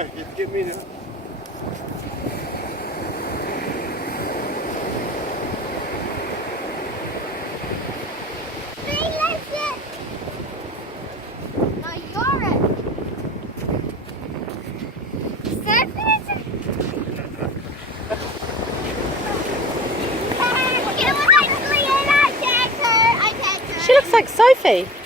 No, you get me now. No, you're it. She looks like Sophie.